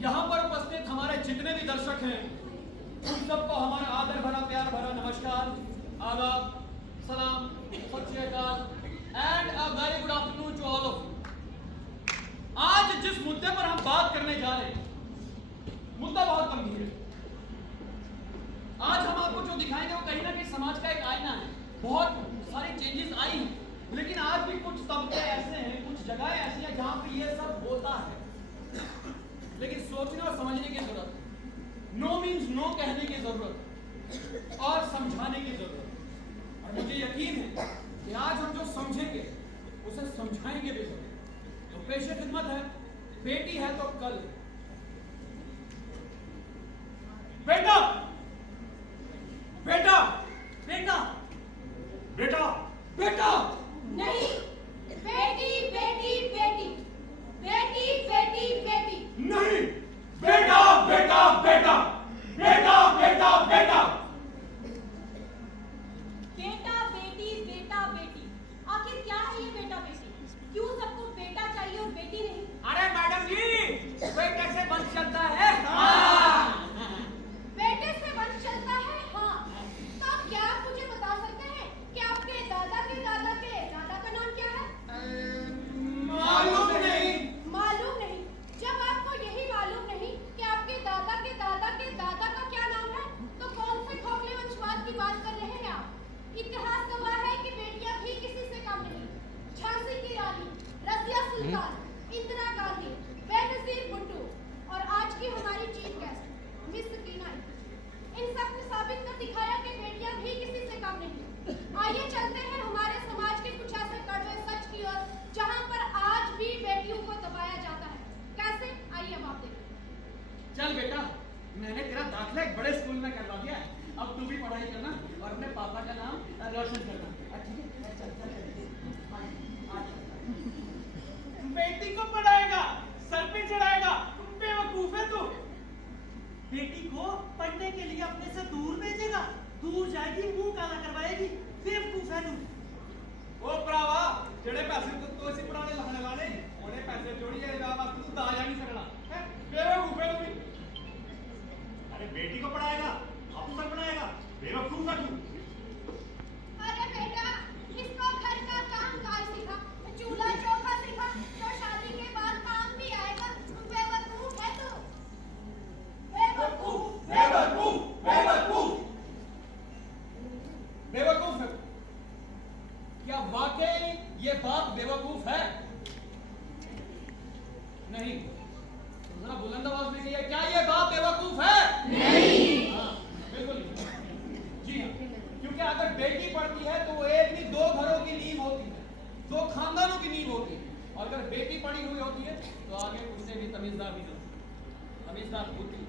यहाँ पर उपस्थित हमारे जितने भी दर्शक हैं उन सबको हमारा आदर भरा प्यार भरा नमस्कार, आदाब, सलाम, सत श्री अकाल and a very good afternoon to all of you. आज जिस मुद्दे पर हम बात करने जा रहे हैं मुद्दा बहुत गंभीर है। आज हम आपको जो दिखाएंगे वो कहीं ना कहीं समाज का एक आईना है। बहुत सारी चेंजेस आई हैं, लेकिन आज भी कुछ तबके ऐसे हैं, कुछ जगह ऐसी हैं जहां पे ये सब होता है, लेकिन सोचने और समझने की जरूरत है। नो मीन्स नो कहने की जरूरत और समझाने की जरूरत। और मुझे यकीन है कि आज हम जो समझेंगे उसे समझाएंगे भी जरूर। तो पेशे खिदमत है, बेटी है तो कल बेटा बेटा बेटा बेटा बेटा नहीं, बेटी बेटी बेटी बेटी बेटी बेटी नहीं, बेटा बेटा बेटा बेटा बेटा बेटा बेटा बेटी बेटा बेटी। आखिर क्या है ये बेटा बेटी? क्यों सबको बेटा चाहिए और बेटी नहीं? अरे मैडम जी, बेटे से वंश चलता है। हाँ। बेटे से वंश चलता है, हाँ। तो आप क्या मुझे बता सकते हैं कि आपके दादा के दादा के दादा का नाम क्या है? मालूम नहीं। मालूम नहीं? जब आपको यही मालूम नहीं कि आपके दादा के दादा के दादा का क्या नाम है, तो कौन से खोखले वंशवाद की बात कर रहे हैं आप? इतिहास गवाह है कि बेटियां भी किसी से कम नहीं। झांसी की रानी, रजिया सुल्तान, इंदिरा गांधी, बेनजीर भुट्टो और आज की हमारी चीफ गेस्ट मिस कीना, इन सब ने साबित कर दिखाया कि बेटियां भी किसी से कम नहीं। आइए चलते हैं हमारे समाज के कुछ ऐसे कड़वे सच की ओर जहां पर आज भी बेटियों को दबाया जाता है। कैसे? आइए अब आप देखिए। चल बेटा, मैंने तेरा दाखिला एक बड़े स्कूल में करवा दिया है। अब तू भी पढ़ाई करना और अपने पापा का नाम रोशन करना। ठीक है? चल चल बेटी को पढ़ाएगा, सर पे चढ़ाएगा, बेवकूफ है तू। बेटी को पढ़ने के लिए अपने से दूर भेजेगा, दूर जाएगी मुंह काला करवाएगी, बेवकूफ है तू। ओ भरावा, जेड़े पैसे तो इसी पुराने लखने लाने ओने पैसे जोड़िए वास्ते तू दाज आ नहीं सकना है। बेवकूफ है तू। अरे बेटी को पढ़ाएगा, अफसर बनाएगा, बेवकूफ है तू। अरे बेटा, इसको घर का काम काज सिखा, चूल्हा चौका सिखा, तो शादी के बाद काम भी आएगा। बेवकूफ है तू, बेवकूफ। बेवकूफ बेवकूफ बेवकूफ है। क्या वाकई ये बात बेवकूफ है? नहीं, जरा बुलंद आवाज में कहिए, क्या ये बात बेवकूफ है? नहीं। हाँ, बिल्कुल नहीं। जी हाँ, क्योंकि अगर बेटी पढ़ती है तो वो एक नहीं दो घरों की नींव होती है, दो खानदानों की नींव होती है। और अगर बेटी पढ़ी हुई होती है तो आगे उससे भी तमीजदार भी होती है, तमीजदार होती है।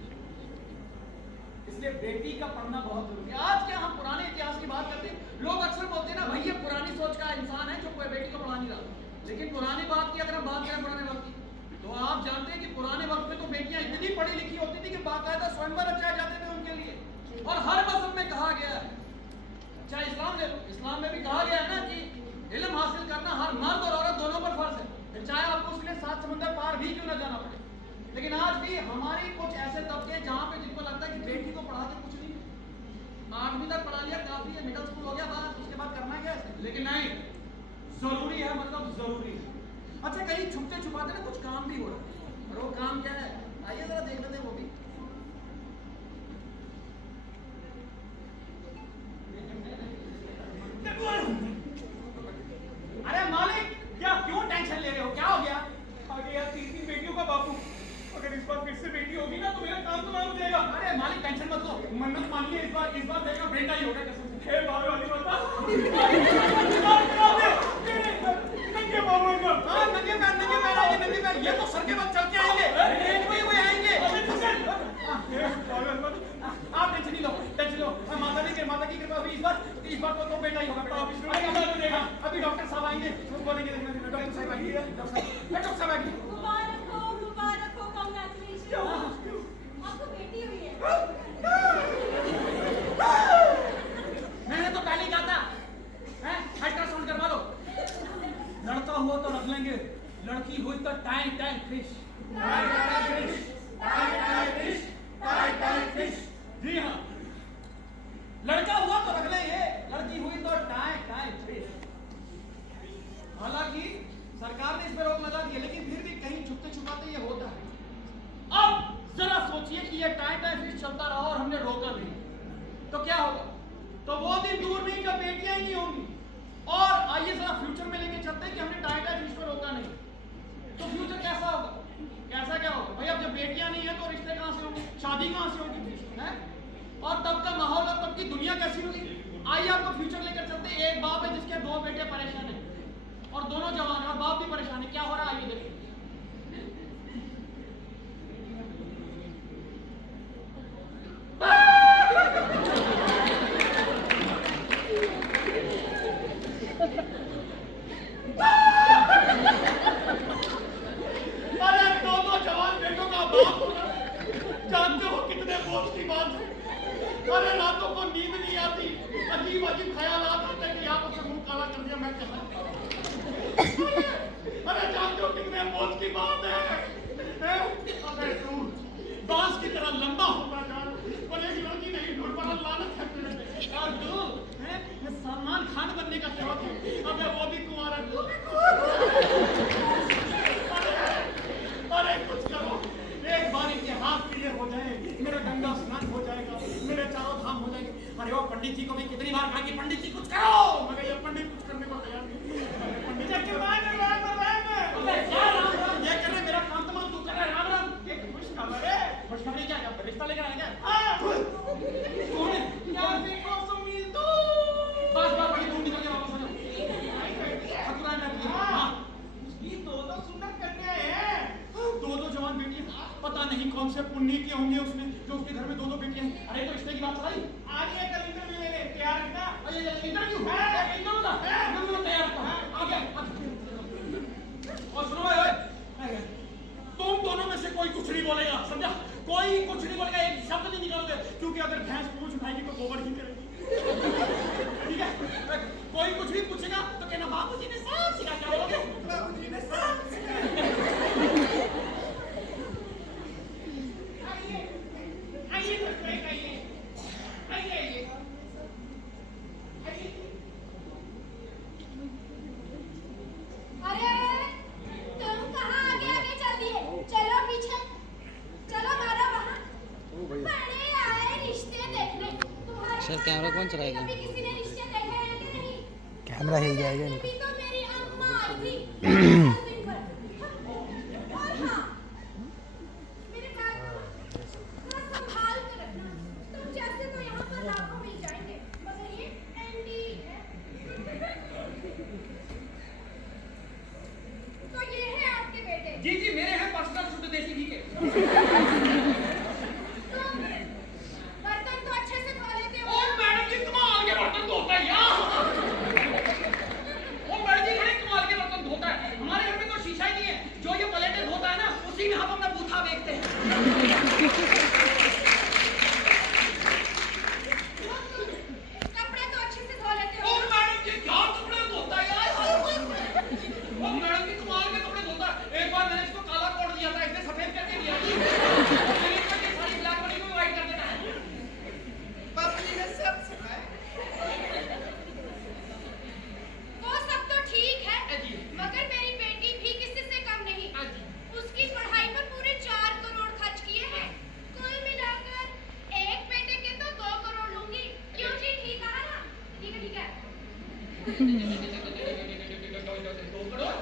इसलिए बेटी का पढ़ना बहुत जरूरी है। आज क्या हम पुराने इतिहास की बात करते हैं, लोग अक्सर बोलते हैं ना भाई ये पुरानी सोच का इंसान है जो कोई बेटी को पढ़ा नहीं रहा। लेकिन पुरानी बात की अगर हम बात करें पुराने वक्त की, तो आप जानते हैं कि पुराने वक्त में तो बेटियां इतनी पढ़ी लिखी होती थी कि बाकायदा स्वयंवर रचाए जाते थे उनके लिए। और हर मजहब में कहा गया है, चाहे इस्लाम ले लो, इस्लाम में भी कहा गया है ना कि इल्म हासिल करना हर मर्द और औरत दोनों पर फर्ज है, फिर चाहे आपको उसके लिए 7 समंदर पार भी क्यों ना जाना पड़े। लेकिन आज भी हमारी कुछ ऐसे तबके जहां पे जिनको लगता है कि बेटी को पढ़ा के कुछ नहीं, 8वीं तक पढ़ा लिया काफी है, मिडिल स्कूल हो गया बस, उसके बाद करना क्या है। लेकिन नहीं, जरूरी है, मतलब जरूरी है। अच्छा, कहीं छुपते छुपाते ना कुछ काम भी हो रहा है, और वो काम क्या है आइए जरा देख लेते हैं वो भी। अरे मालिक, क्या क्यों टेंशन ले रहे हो, क्या हो गया? आगे यार 3 बेटियों का बापू, अगर इस बार फिर से बेटी होगी ना तो मेरा काम तो हो जाएगा। अरे मालिक टेंशन मत लो, मन्नत मानिए, इस बार देखना बेटा ही होगा कसम से। हे बाबे वाली बता नंगे बाबू को, हां नंगे पैर आएंगे, नंगे पैर। ये तो सर के बल चल के आएंगे, देखते हुए आएंगे। आप टेंशन नहीं लो, टेंशन लो। माता की कृपा हुई इस बार तो बेटा ही होगा। बेटा अभी डॉक्टर साहब आएंगे, बोलेंगे डॉक्टर साहब आएंगे, डॉक्टर साहब आएंगे। मुबारक हो, कांग्रेचुलेशन। आपको बेटी हुई है। मैंने तो शादी कहाँ से होगी हैं? और तब का माहौल और तब की दुनिया कैसी होगी? आइए आपको फ्यूचर लेकर चलते हैं। एक बाप है जिसके 2 बेटे परेशान हैं और दोनों जवान हैं और बाप भी परेशान है। क्या हो रहा है आइए देखिए। अरे दोनों जवान बेटों का बाप होना जानते हो कितने बोझ की बात है। अरे रातों को नींद नहीं आती, अजीब अजीब ख्यालात आते हैं कि यहाँ पर मुंह काला कर दिया मैं कहा। अरे जानते हो कितने बोझ की बात है। अबे तू बांस की तरह लंबा होता जा पर एक लड़की नहीं ढूंढ पा लानत है तेरे पे। और तू हैं ये सलमान खान बनने का शौक है। अबे वो भी कुंवारा तू भी अरे कुछ करो, एक बार इनके हाथ पीले हो जाए, मेरा गंगा स्नान हो जाएगा, मेरे चारों धाम हो जाएंगे। अरे वो पंडित जी को मैं कितनी बार कहा कि पंडित जी कुछ करो, मगर ये पंडित कुछ करने को तैयार नहीं। पंडित जी क्या राम ये कर रहे, मेरा काम तमाम तू कर रहा है। राम राम एक खुशखबरी क्या रिश्ता लेकर आए क्या? कौन है? यार देखो सुमील तू बस बड़ी दूर निकल के वापस आ जाओ। ये दो सुंदर कन्या है, 2 जवान बेटियां। पता नहीं कौन से पुण्य किए होंगे उसने जो उसके घर में 2 बेटियां हैं। अरे तो रिश्ते की बात चलाई आगे कल इंटरव्यू लेने तैयार रखना। अरे इंटरव्यू है इंटरव्यू तैयार रखना आ गया। और सुनो तुम दोनों में से कोई कुछ नहीं बोलेगा, समझा? कोई कुछ नहीं बोलेगा, एक शब्द नहीं निकालोगे, क्योंकि अगर भैंस पूछ उठाएगी तो गोबर ही करेगी। ठीक है? कोई कुछ भी पूछेगा तो कहना बाबूजी ने सब सिखाया। क्या बोलोगे? बाबूजी ने सब सिखाया। आइए तो आइए। अरे तुम कहाँ आगे आगे चल दिए? चलो पीछे चलो, मारो वहाँ। बड़े आए रिश्ते देखने। तुम्हारे सर कैमरा कौन चलाएगा? कभी किसी ने रिश्ते देखे हैं कि नहीं? कैमरा हिल जाएगा इनका। अभी तो मेरी अम्मा आई थी दिन भर। और हाँ, मेरे बैग को थोड़ा संभाल कर रखना। तुम जैसे तो यहाँ पर लाखों मिल जाएंगे, मगर ये एंटीक है। तो ये है आपके बेटे। जी मेरे हैं पर्सनल शुद्ध देसी घी के। तुम बर्तन तो अच्छे से धो लेते हो। ओ मैडम जी कमाल के बर्तन धोता है यार। ओ मैडम जी बड़े कमाल के बर्तन धोता है। हमारे घर में तो शीशा ही नहीं है, जो ये प्लेटें धोता है ना उसी में हम अपना बूथा बेचते हैं। कपड़े तो अच्छे से धो लेते हो। ओ मैडम जी क्या कपड़े धोता है यार। ओ मैडम जी कमाल के कपड़े धोता है। एक बार मैंने इसको काला कोट दिया था, इसने सफेद करके दिया। मैंने इसको ये सारी ब्लैक बनी को व्हाइट कर देता है। बाबूजी ने सब सिखाया। वो सब तो ठीक है, मगर मेरी बेटी भी किसी से कम नहीं। उसकी पढ़ाई पर पूरे 4 करोड़ खर्च किए हैं। कुल मिलाकर एक बेटे के तो 2 करोड़ लूंगी। क्यों जी? ठीक कहा ना? ठीक है। 2 करोड़?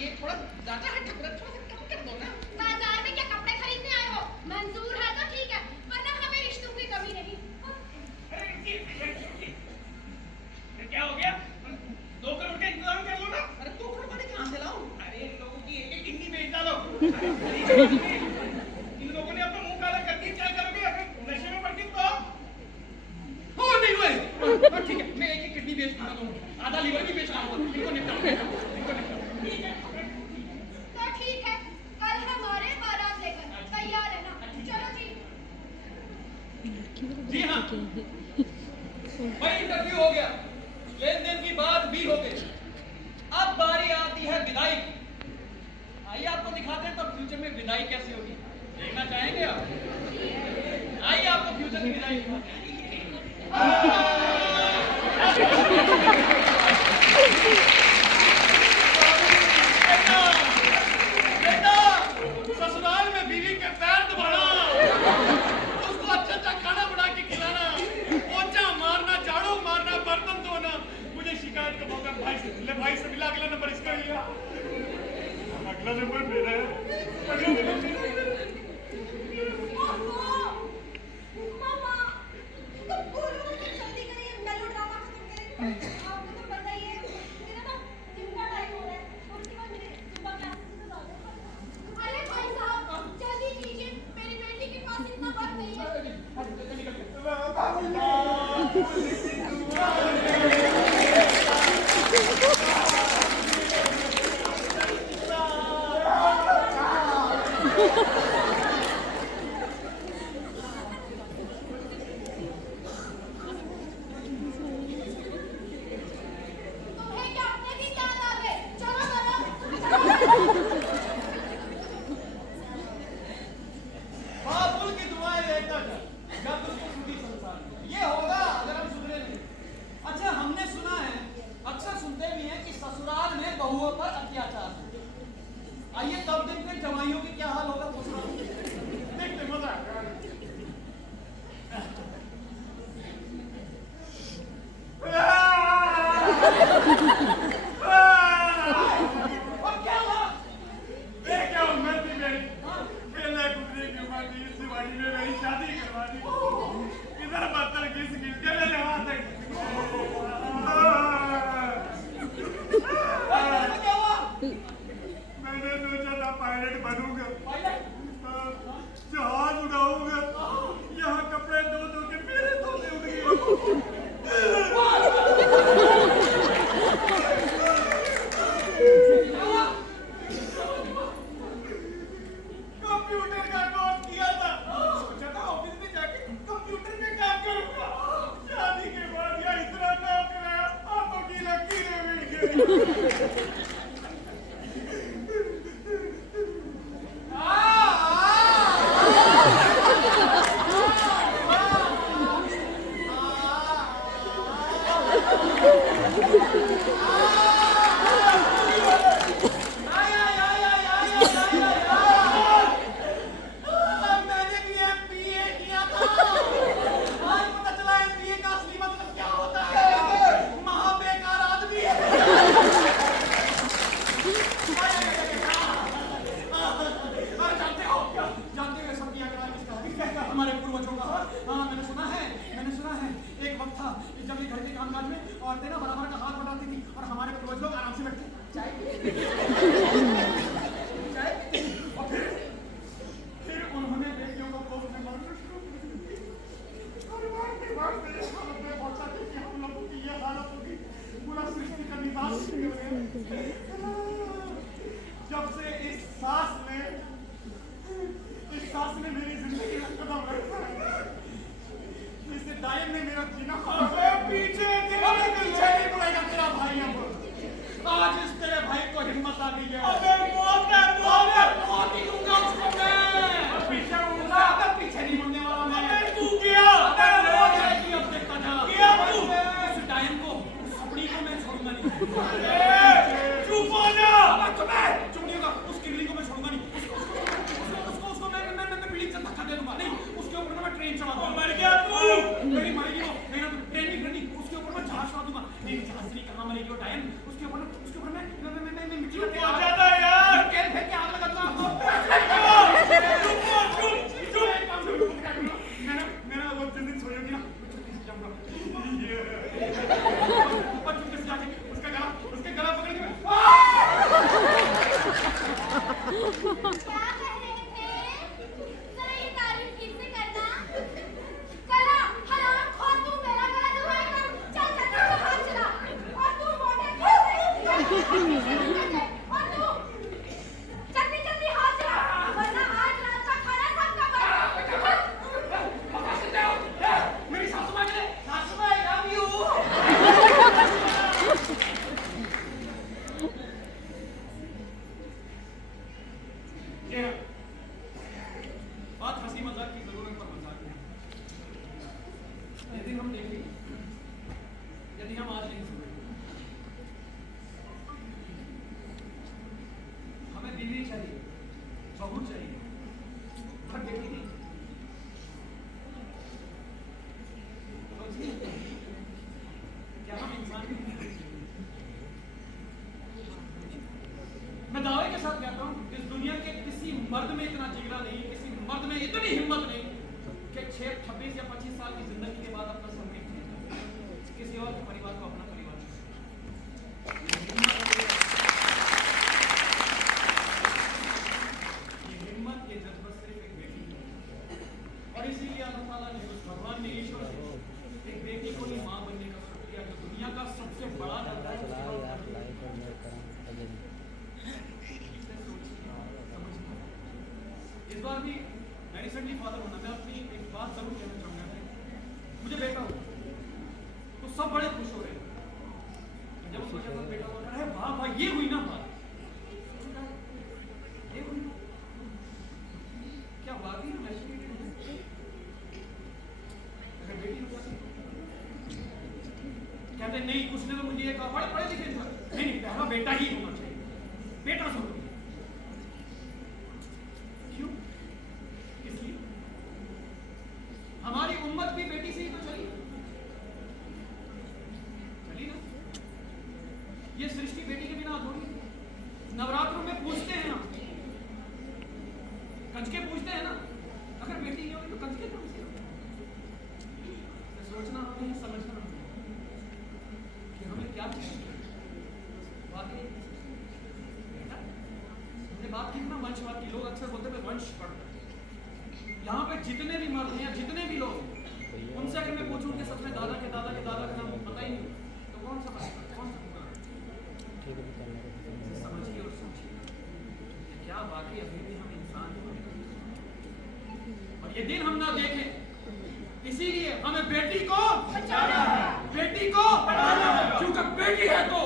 ये थोड़ा ज्यादा है, थोड़ा सा कम कर दो ना। बाजार में क्या कपड़े खरीदने आए हो? मंजूर है तो ठीक है, वरना हमें रिश्तों की कमी नहीं। क्या हो गया? 2 करोड़ का इंतजाम कर लो ना। अरे 2 करोड़ वाले कहाँ से लाऊं? अरे इन लोगों की एक किडनी बेच डालो। इन लोगों ने अपना मुंह काला कर दिया, क्या करोगे? अगर नशे में पड़ गए तो हो नहीं हुए। ठीक है, मैं एक किडनी बेच दूंगा, आधा लीवर भी बेच दूंगा। इनको निपटा। तो ठीक है, कल हमारे बारात लेकर तैयार है ना? चलो जी। जी हाँ, भाई इंटरव्यू हो गया, लेन देन की बात भी हो गई। अब बारी आती है विदाई की। आइए आपको दिखाते हैं तो फ्यूचर में विदाई कैसी होगी, देखना चाहेंगे आप? आइए आपको फ्यूचर की विदाई दिखाते हैं। बेटा, ससुराल में बीवी के पैर दबाना, उसको अच्छा खाना बना के खिलाना, पोंछा मारना, झाड़ू मारना, बर्तन धोना। मुझे शिकायत का मौका भाई से मिला, अगला नंबर इसका लिया। अगला नंबर मेरा है। तुम्हें क्या अपने दिन याद आ गए? चलो चलो। बाबुल की दुआएं लेता जा, जब तुझको सुधी संसार में। ये होगा अगर हम सुधरे नहीं। अच्छा, हमने सुना है, अक्सर सुनते भी हैं कि ससुराल में बहुओं पर अत्याचार है। आइए तब देखते हैं जवाइयों की क्या हाल होगा ससुराल में। देखते मजा आएगा। और क्या हुआ? ये क्या उम्र थी मेरी? पहले गुजरे की उम्र थी, इस दिवाली में मेरी शादी करवा दी। इधर बर्तन घिस घिस के मेरे हाथ तक क्या हुआ? मैंने सोचा था पायलट बनूंगा, पायलट? जहाज उड़ाऊंगा। यहाँ कपड़े धो धो के मेरे धोते उड़ गए। कंप्यूटर का कोर्स किया था, सोचा था ऑफिस में जाके कंप्यूटर पे काम करूंगा। शादी के बाद यहाँ इतना काम कराया, हाथों की लकीरें मिट गई। मैंने भी MBA किया था। आज पता चला MBA का असली मतलब क्या होता है। महाबेकार आदमी। जानते हो सब किया करा किसका? हमारे पूर्वजों का। हाँ, मैंने सुना है एक वक्त था जब ये घर के कामकाज में औरतें ना बराबर का हाथ बढ़ाती थी और हमारे पूर्वज लोग आराम से बैठते चाय और फिर उन्होंने बेटियों को कोर्ट में मारना शुरू कर दिया। और मारते मारते इस हालत में पहुंचा कि हम लोगों की ये हालत होगी, पूरा सृष्टि का निवास हो गया। जब से इस सास ने मेरी जिंदगी में कदम रखा है, इससे डायन ने मेरा जीना पीछे नहीं पड़ेगा तेरा भाई। अब आज इस तेरे भाई को हिम्मत आ गई है। मौत ही दूंगा उसको मैं। पीछे नहीं मुड़ने वाला मैं। तू किया अब देखता जा। उस डायन को, उस सपड़ी को मैं छोड़ूंगा नहीं। चुप हो जा। चुगलियों का उस किरली को मैं छोड़ूंगा नहीं। उसको मैं पीढ़ी से धक्का दे दूंगा। नहीं, उसके ऊपर मैं ट्रेन चला दूंगा। मर गया तू। मेरी मरेगी वो। मेरा ट्रेन नहीं, उसके ऊपर मैं जहाज चला दूंगा। नहीं, जहाज नहीं, कहाँ मरेगी वो डायन? उसके ऊपर मैं मिट्टी लगा के आग लगा दूंगा आपको। मेरा वो जिस दिन सोयोगी ना, ऊपर चुपके से जाके उसके गला पकड़ के क्या कह रहे थे? जरा ये तारीफ फिर से करना। कला, हरामखोर, तू मेरा गला दबाएगा। चल चल चल हाथ चला। और तू मोटे कैसे? और तू जल्दी जल्दी हाथ चला, वरना आज रात का खाना सबका बनेगा। मेरी सासू माँ के सासू माँ I love you। बात हंसी मजाक की जरूरत पर मजाक है। यदि हम देखें, यदि हम आज नहीं सुने, हमें बीवी चाहिए, बहू चाहिए, पर बेटी नहीं। सोचिए, क्या हम इंसान नहीं? मैं दावे के साथ कहता हूँ, इस दुनिया के किसी मर्द में इतना जिगरा नहीं, किसी मर्द में इतनी हिम्मत नहीं कि 26 या 25 साल की जिंदगी के बाद अपना सब किसी और के परिवार को अपना परिवार ये हिम्मत, ये जज्बा सिर्फ एक बेटी है। और इसीलिए अल्लाह ताला ने, उस भगवान ने, ईश्वर ने एक बेटी को ही माँ बनने का शुक्रिया, जो दुनिया का सबसे बड़ा दर्जा है। इस बार भी मैं रिसेंटली फादर होना, मैं अपनी एक बात जरूर कहना चाहूंगा। मुझे बेटा हो तो सब बड़े खुश हो रहे हैं। जब उसको कहता बेटा हुआ, अरे वाह वाह, ये हुई ना बात, ये हुई ना। क्या वाकई में मैच्योरिटी है? अगर बेटी हो जाती कहते नहीं, कुछ ने तो मुझे ये कहा, बड़े पढ़े लिखे नहीं, पहला बेटा ही होना चाहिए, बेटा सुनो। क्यों? इसलिए हमारी उम्मत भी बेटी से ही तो चली ना। ये सृष्टि बेटी के बिना अधूरी। नवरात्रों में पूछते हैं हम, कंजके पूछते हैं ना, अगर बेटी नहीं होगी तो कंजके कौन से? सोचना हमें, समझना हमें कि हमें क्या चाहिए। वाकई हमने बात की ना वंशवाद की, लोग अक्सर बोलते हैं वंश पढ़ते हैं। यहाँ पे जितने भी मर्द हैं, जितने भी लोग हैं, उनसे अगर मैं पूछूं कि सबसे दादा के दादा के दादा का नाम पता ही नहीं तो कौन सा होगा? समझिए और सोचिए क्या वाकई अभी भी हम इंसान हैं। और ये दिन हम ना देखें, इसीलिए हमें बेटी को बचाना है, बेटी को पढ़ाना है, क्योंकि बेटी है तो